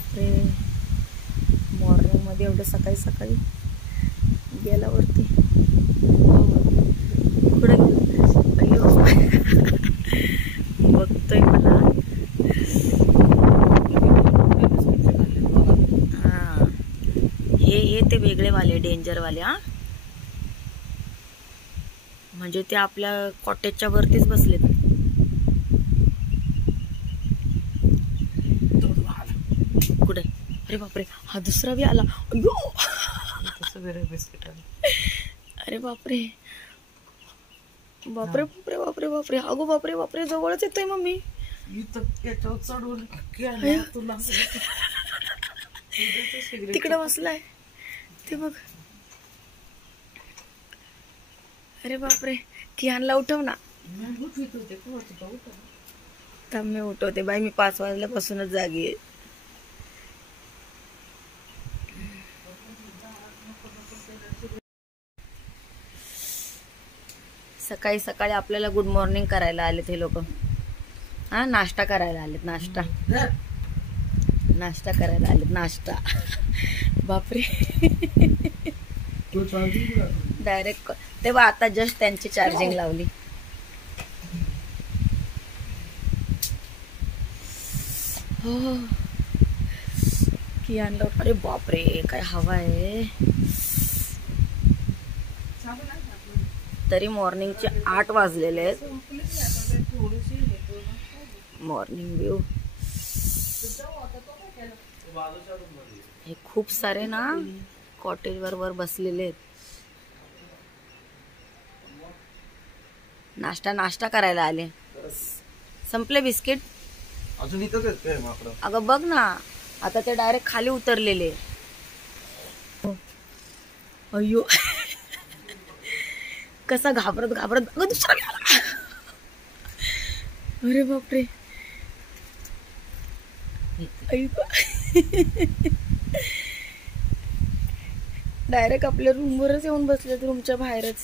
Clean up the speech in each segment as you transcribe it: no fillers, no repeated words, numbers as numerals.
बापरे, मॉर्निंग मध्ये एवढं सकाळी सकाळी गेल्यावरती कुठे गेलो बघतोय मला. हा हे ते वेगळे वाले, डेंजर वाले. हा म्हणजे ते आपल्या कॉटेजच्या वरतीच बसलेत. कुठे? अरे बापरे, हा दुसरा बी आला. अयो बिस्किट. अरे बापरे बापरे बापरे बापरे बापरे, अगो बापरे बापरे, जवळच येतोय मम्मी. तिकडे बसलाय ते बघ. अरे बापरे, किहानला उठव ना. थांब मी उठवते बाई, मी 5 वाजल्यापासूनच जागी आहे. सकाळी सकाळी आपल्याला गुड मॉर्निंग करायला आलेत हे लोक. हा, नाश्ता करायला आलेत. नाश्ता करायला आलेत. नाश्ता. बापरे, डायरेक्ट तेव्हा आता जस्ट त्यांची चार्जिंग लावली. हो कियान लवकर. अरे बापरे, काय हवा आहे. तरी मॉर्निंगचे 8 वाजलेले आहेत. मॉर्निंग व्यू हे खूप सारे ना कॉटेज वर बसलेले आहेत. नाश्ता करायला आले. संपले बिस्किट अजून इथंच आहेत काय माकडं? अगं बघ ना, आता ते डायरेक्ट खाली उतरलेले. अय्यो कसा घाबरत अगं दुसरा आला. अरे बापरे, डायरेक्ट आपल्या रूमवरच येऊन बसले, रूमच्या बाहेरच.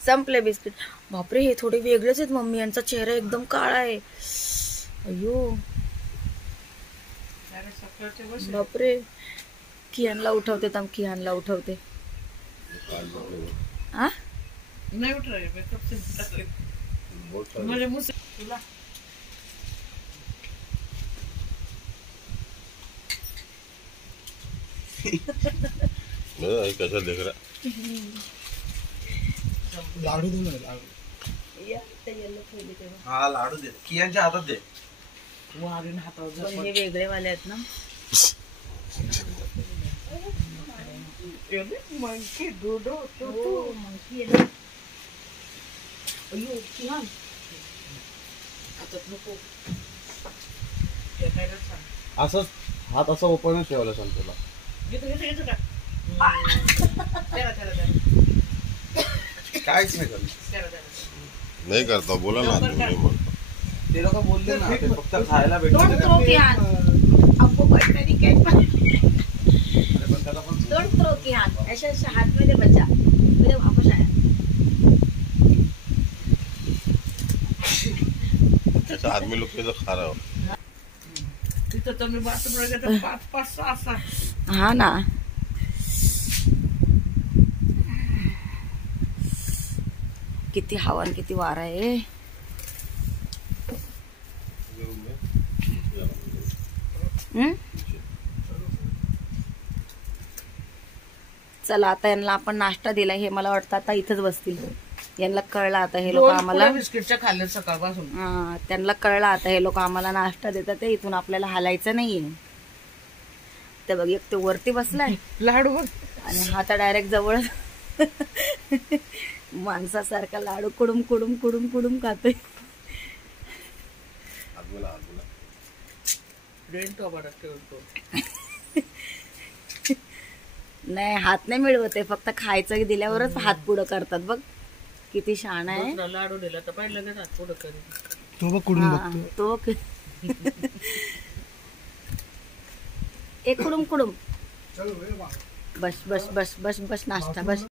संपले बिस्किट. बापरे, हे थोडे वेगळेच आहेत मम्मी. यांचा चेहरा एकदम काळा आहे. अयो बापरे, कियानला उठवते. थांब, कियानला उठवते. हा नाही उठ रहे मैं कब से मेरे मुंह से तुला कैसा देख रहा? लाडू दे मला, लाडू. हा लाडू दे, कियांच्या हातात दे. वारीन हातावर हे वेगळे वाले आहेत ना. मंकी दूध मंकी आहे ना. अयो किहान हातात नको. असंच हात असा ओपनच ठेवायला सांग तुला. घेतो का? काहीच नाही करत. नाही करता, बोला ना तुम्ही. ते लोक बोलले ना, ते फक्त खायला भेटतं. डोंट थ्रो किहान, आपको बैठने की catch per. Don't throw Ilhan, ऐसे ऐसे हाथ में दे बच्चा, मेरे वापस आया. ऐसा आदमी लोग तो खा रहा हो. तिथं तुम्ही बाथरूम गेलं 5 6. हा ना, किती हवा आणि किती वारा आहे. चला, आता यांना आपण नाश्ता दिला. हे मला वाटतं आता इथंच बसतील. यांना कळलं आता हे लोक आम्हाला बिस्किटच्या खाल्ले सकाळपासून. हा, त्यांना कळलं आता हे लोक आम्हाला नाश्ता देतात. ते इथून आपल्याला हालायचं नाहीये. ते बघ, एक ते वरती बसलाय लाडू बघ, आणि हा तर डायरेक्ट जवळ माणसासारखा लाडू कुडूम कुडूम कुडूम कुडूम खातोय. नाही, हात नाही मिळवते, फक्त खायचं दिल्यावरच हात पुढं करतात. बघ किती शहाणा आहे. लाडू दिला तर पाहिजे लगेच हात पुढं करेल. तो बघ कुठून बघतो. तो एक कुडूम कुडूम. बस बस बस बस बस नाश्ता बस.